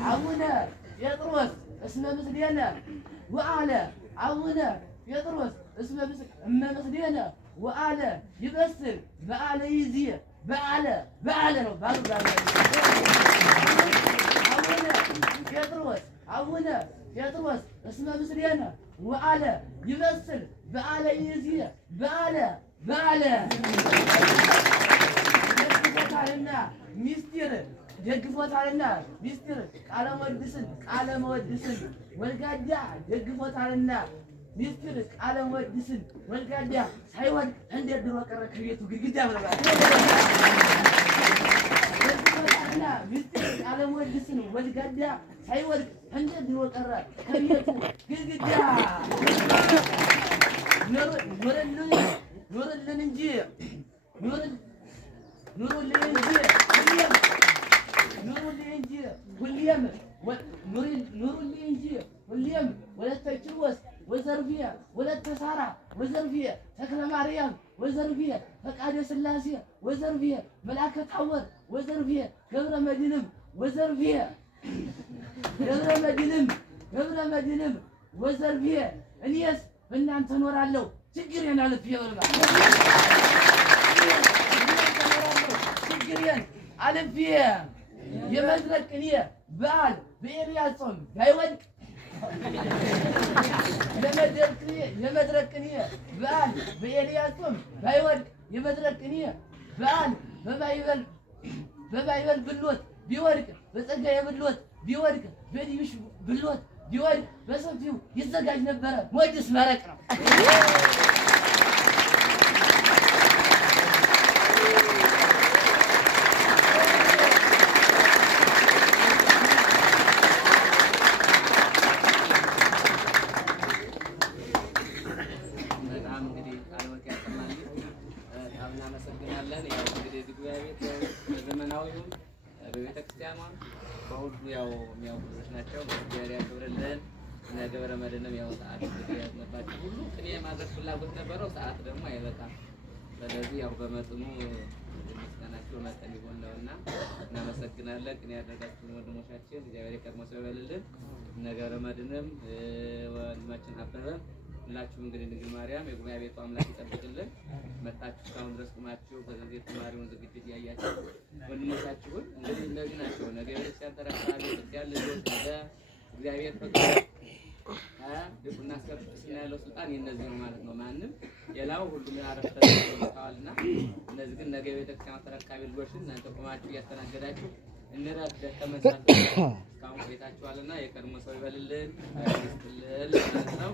عونا يطرس اسمه مسدينا وأعلى عونا يطرس اسمه مسدينا وأعلى يبسل بأعلى يزيه بأعلى لو عونا يطرس اسمه مسدينا وأعلى يبسل بأعلى يزيه بأعلى ميستير ደግፎት አለና ሚስጥር ቃለ መወድስን ወልጋዳ ደግፎት አለና ሚስጥር ቃለ መወድስን ወልጋዳ ሳይወድ እንደ ድሮ ቀረ ከቤቱ ግድግዳ ብለዋል። ደግፎት አለና ሚስጥር ቃለ መወድስን ወልጋዳ ሳይወድ እንደ ድሮ ቀረ ከቤቱ ግድግዳ ኑርልን እንጂ ሁሌም ወለተ ኪሮስ ወዘርፊየ ወለተ ሳራ ወዘርፊየ ተክለ ማርያም ወዘርፊየ ፈቃደ ሥላሴ ወዘርፊየ መልአከ ታቦር ወዘርፊየ ገብረ መድኅንም ወዘርፊየ ወዘርፊየ እኔስ በእናንተ እኖራለሁ ችግሬን አልፌ ችግሬን አልፌ የመድረቅ ቅኔ በዓል በኤልያስ ጾም ባይወድቅ የመድረቅ ቅኔ በዓል በኤልያስ ጾም ባይወድቅ የመድረቅ ቅኔ በዓል በባይበል ብሎት ቢወድቅ በጸጋዬ ብሎት ቢወድቅ በዲሽ ብሎት ቢወድቅ በሰፊው ይዘጋጅ ነበረ ሞድስ መረቅ ነው። እናመሰግናለን። ያው እንግዲህ ዝግባ ቤት በዘመናዊውም በቤተክርስቲያኗ በሁሉ ያው የሚያውቁት ናቸው። እግዚአብሔር ያክብርልን። እና ገብረ መድኅንም ያው ሰዓት እንግዲህ ያዝነባቸው ሁሉ ቅኔ ማድረግ ፍላጎት ነበረው፣ ሰዓት ደግሞ አይበቃም። ስለዚህ ያው በመጠኑ ምስጋናቸው መጠን ይሆን ነውና እናመሰግናለን። ቅኔ ያደረጋችሁን ወንድሞቻችን እግዚአብሔር የቀድሞ ሰው ይበልልን። እና ገብረ መድኅንም ወንድማችን አበበም ሁላችሁም እንግዲህ ድንግል ማርያም የጉባኤ ቤቱ አምላክ ይጠብቅልን። መጣችሁ እስካሁን ድረስ ቁማችሁ በዚህ ተማሪውን ዝግጅት ያያችሁ ወንድሞቻችሁን እንግዲህ እነዚህ ናቸው ነገ ቤተክርስቲያን ተረካቢ ክርስቲያን ልጆች ነገ እግዚአብሔር ፈቅዶ ድቁና እስከ ቅስና ያለው ስልጣን የእነዚህ ነው ማለት ነው። ማንም ሌላው ሁሉም ያረፈ ተባልና እነዚህ ግን ነገ ቤተክርስቲያን ተረካቢ ልጆችን እናንተ ቁማችሁ እያስተናገዳችሁ እንራት ደከመሳት እስካሁን ቆይታችኋልና የቀድሞ ሰው ይበልልን ይስጥልን ማለት ነው።